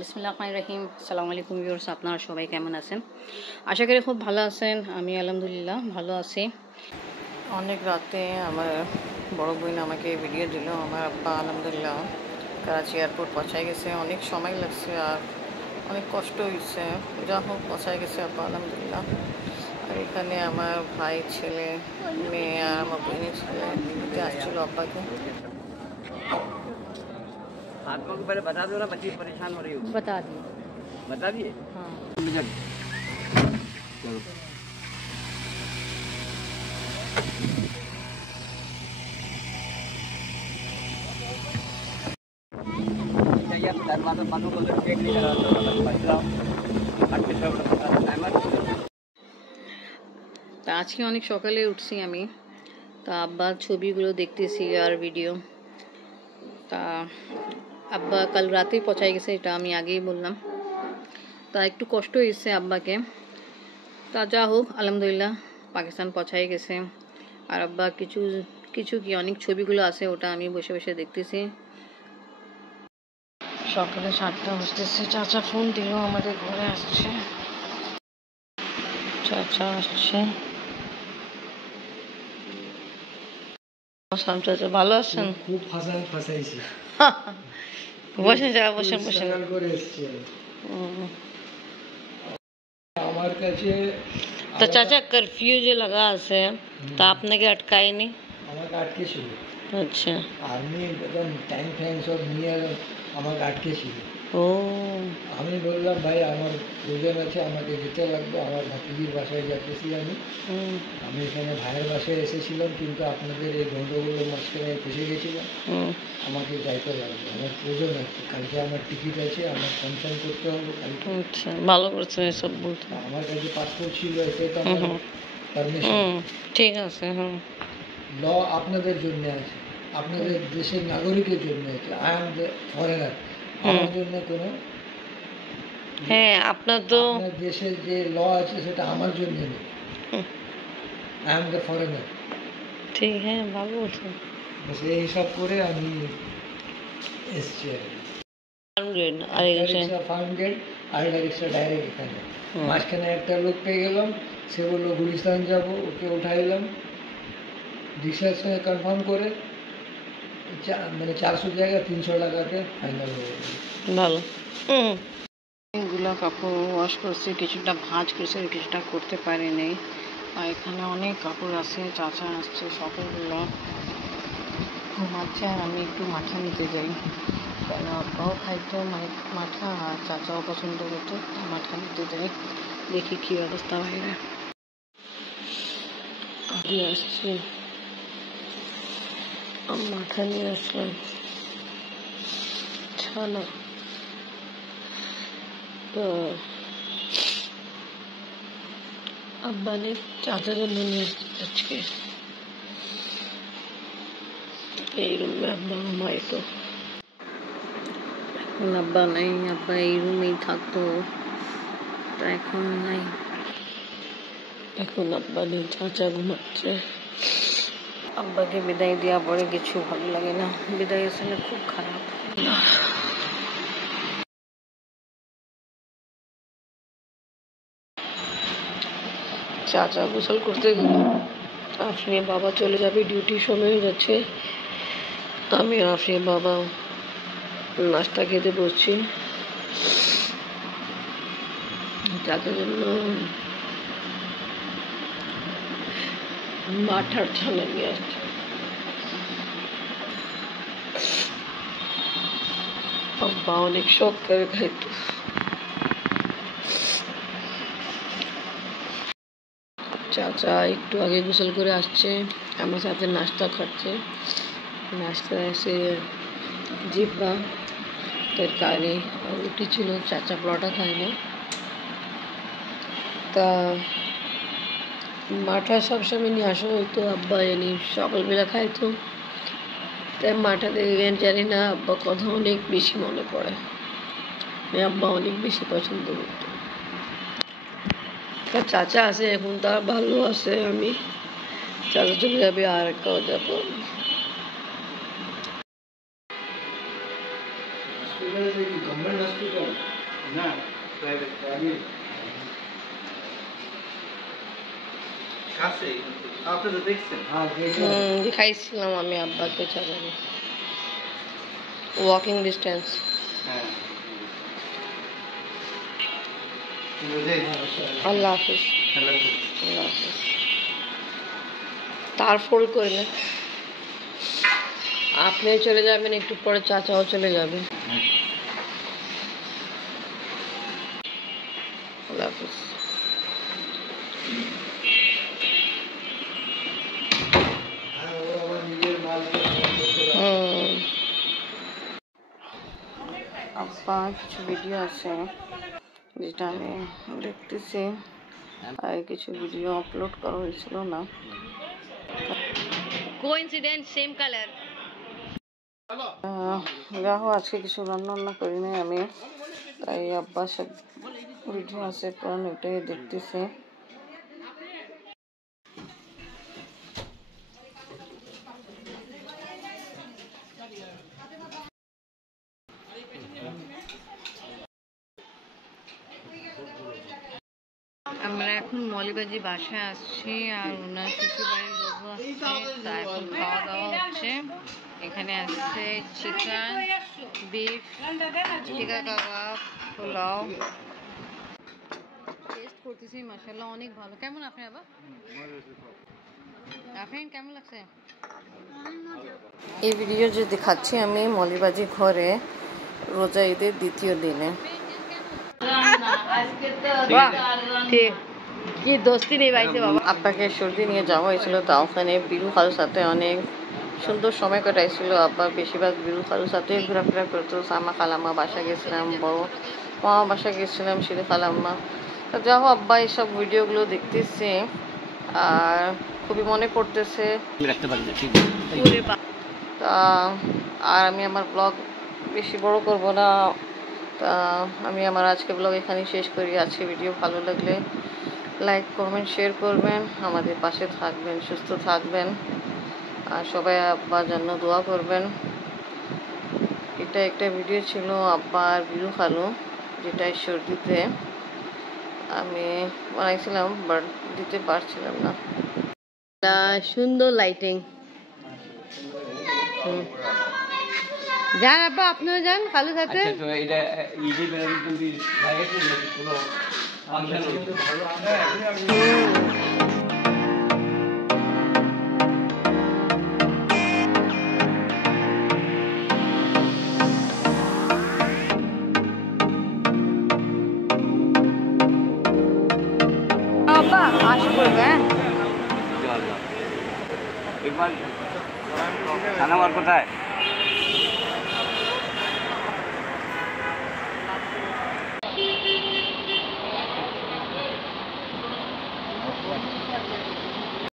বিসমিল্লাহিররহমানিররহিম। আসসালামু আলাইকুম ভিউয়ার্স, আপনারা সবাই কেমন আছেন? আশা করি খুব ভালো আছেন। আমি আলহামদুলিল্লাহ ভালো আছি। অনেক রাতে আমার বড় বোন আমাকে ভিডিও দিল। আমার আব্বা আলহামদুলিল্লাহ করাচি এয়ারপোর্ট পৌঁছায় গেছে। অনেক সময় লাগছে আর অনেক কষ্ট হয়েছে, যা হোক পৌঁছায় গেছে আব্বা আলহামদুলিল্লাহ। আর এখানে আমার ভাই, ছেলে, মেয়ে আর আমার বোনের ছেলে দিতে আসছিল আব্বাকে। आपको पहले बता दो ना, बच्ची परेशान हो रही हो। बता दिए। बता दिए। हाँ। चलो दरवाजा बंद कर, चेक नहीं करा तो बच जाओ। তা আজকে অনেক সকালে উঠছি আমি। তা আব্বার ছবিগুলো দেখতেছি আর ভিডিও। তা আব্বা কাল রাতেই পৌঁছায় গেছে, এটা আমি আগেই বললাম। তা একটু কষ্ট হয়েছে আব্বাকে। তা যা হোক আলহামদুলিল্লাহ পাকিস্তান পৌঁছায় গেছে। আর আব্বা কিছু কিছু কি অনেক ছবিগুলো আছে, ওটা আমি বসে বসে দেখতেছি। সকালে 7টা বাজতেছে, চাচা ফোন দিল, আমাদের ঘরে আসছে। চাচা আসছে। চাচা ভালো আছেন? খুব ফাঁসাইছি। বসেন, বসেন বসেন। করে এসছে আমার কাছে। তো চাচা কারফিউ যে লাগা আছে, তা আপনাকে আটকায়নি? আমাকে আটকে ছিল। আচ্ছা। আর্মি একদম ট্যাঙ্ক ফ্যাঙ্ক সব নিয়ে আমাকে আটকে ছিল। ও, আমি বললাম ভাই আমার প্রয়োজন আছে, আমাকে যেতে লাগবে, আমার ভাতিজির বাসায় যাচ্ছি আমি। আমি এখানে ভাইয়ের বাসায় এসেছিলাম, কিন্তু আপনাদের এই গন্ডগোলের মাঝখানে ফেসে গেছিলাম। আমাকে যাইতে লাগবে, আমার প্রয়োজন আছে, কালকে আমার টিকিট আছে, আমার কনফার্ম করতে হবে কালকে। আচ্ছা, ভালো করছেন এসব বলতে। আমার কাছে পাসপোর্ট ছিল, এটাই তো আমার পারমিশন। ঠিক আছে। হ্যাঁ, ল আপনাদের জন্য আছে, আপনাদের দেশের নাগরিকের জন্য আছে। আই এম দ্য ফরেনার, আমার জন্য কোনো। হ্যাঁ, আপনার তো আপনার দেশের যে ল আছে সেটা আমার জন্য নেই। I am the foreigner. ঠিক, হ্যাঁ ভালো বলছেন। এই সব করে আমি এসছি আর কি। ফার্ম গেট আর রিক্সা ডাইরেক্ট এখানে। মাঝখানে একটা লোক পেয়ে গেলাম, সে বললো গুলিস্তান যাবো, ওকে উঠাইলাম। রিক্সার সঙ্গে কনফার্ম করে মানে 400 জায়গায় 300 টাকাতে ফাইনাল হয়ে গেল। ভালো। এগুলো কাপড় ওয়াশ করছি, কিছুটা ভাঁজ করছি, কিছুটা করতে পারিনি। আর এখানে অনেক কাপড় আছে। চাচা আসছে সকালবেলা, ঘুমাচ্ছে, আর আমি একটু মাঠা নিতে যাই। কেন আব্বাও খাইতো মাঠা, আর চাচাও পছন্দ করতো, মাঠা নিতে যাই। দেখি কী অবস্থা বাইরে। আগে আসছি, মাঠা নিয়ে আসলাম ছানা। তো আব্বা নেই, চাচার জন্য নিয়ে আসছি আজকে। এই রুমে আব্বা ঘুমাইতো, এখন আব্বা নাই। আব্বা এই রুমেই থাকতো, তা এখন নাই। এখন আব্বা নেই, চাচা ঘুমাচ্ছে। আব্বাকে বিদায় দেওয়া পরে কিছু ভালো লাগে না, বিদায় আসলে খুব খারাপ। চাচা গোসল করতে গেল, আপনি বাবা চলে যাবে, ডিউটি সময় হয়ে যাচ্ছে। আমি আপনি বাবা নাস্তা খেতে বসছি। চাচার জন্য মাঠার ছানা নিয়ে আসছে। আব্বা অনেক শখ করে খাইতো। চাচা একটু আগে গোসল করে আসছে, আমার সাথে নাস্তা খাচ্ছে। নাস্তা এসে জিব্বা তরকারি আর রুটি ছিল, চাচা পরোটা খায়নি। তা মাঠা সবসময় নিয়ে আসা হইতো, আব্বা এনে সকালবেলা খাইতো। তাই মাঠা দেখে জানি না, আব্বা কথা অনেক বেশি মনে পড়ে। আব্বা অনেক বেশি পছন্দ করতো। তা চাচা আছে এখন, তার ভালো আছে। আমি চাচা চলে যাবে, আর একটাও যাবো। হসপিটালটা কি গভর্নমেন্ট হসপিটাল? না প্রাইভেট প্রাইভেট? কাছে আপনি তো দেখছেন হ্যাঁ, দেখলাম। দেখাইছিলাম আমি আব্বাকে চালানো, ওয়াকিং ডিস্টেন্স। হ্যাঁ আল্লাহ হাফিজ। হ্যালো আল্লাহ হাফিজ। তার ফোল্ড করলেন, আপনিও চলে যাবেন, একটু পরে চাচাও চলে যাবে। আল্লাহ হাফিজ। হ্যাঁ, ও আমার নিজের মালকে ফোন করতে পারে। আব্বা কিছু ভিডিও আছে যেটা আমি দেখতেছি, আর কিছু ভিডিও আপলোড করা হয়েছিল না। Coincident same colour. দেখো আজকে কিছু রান্না করি নাই আমি, তাই আব্বা সব ভিডিও আছে পুরান ওটাই দেখতেছি। আমরা এখন মৌলিবাজি বাসায় আসছি, আর ওনার শ্বশুর বাড়ির লোকও আসছে, তা এখন খাওয়া দাওয়া হচ্ছে। এখানে আসছে চিকেন, বিফ, টিকা কাবাব, পোলাও। টেস্ট করতেছি, মাশাআল্লাহ অনেক ভালো। কেমন আপনি আবার আফরিন, কেমন লাগছে? এই ভিডিও যে দেখাচ্ছি আমি মৌলিবাজি ঘরে রোজা ঈদের দ্বিতীয় দিনে। কি দোস্তি নেই পাইছে বাবা। আপনাকে সর্দি নিয়ে যাওয়া হয়েছিল, তা ওখানে বিরু খালুর সাথে অনেক সুন্দর সময় কাটাইছিল। আব্বা বেশিরভাগ বিরু খালুর সাথে ঘোরাফেরা করতো। সামা খালাম্মা বাসা গেছিলাম, বড় মামা বাসা গেছিলাম, শিরি খালাম্মা। তা যাও আব্বা এইসব ভিডিওগুলো দেখতেছি আর খুবই মনে পড়তেছে। রাখতে পারি না ঠিক তা আর আমি আমার ব্লগ বেশি বড় করব না, তা আমি আমার আজকে ব্লগ এখানেই শেষ করি। আজকে ভিডিও ভালো লাগলে লাইক কমেন্ট শেয়ার করবেন, আমাদের পাশে থাকবেন, সুস্থ থাকবেন, আর সবাই আব্বার জন্য দোয়া করবেন। এটা একটা ভিডিও ছিল আব্বা আর বিরু খালু, যেটা সর্দিতে আমি বানাইছিলাম, বাট দিতে পারছিলাম না। সুন্দর লাইটিং। যান আব্বা, আপনিও যান খালুর সাথে। আচ্ছা তো এটা ইজি বেরোবে কিন্তু বাইরে কোনো ফাংশন কিন্তু ভালো আব্বা আসা করবে। হ্যাঁ एक बार खाना और कोথায়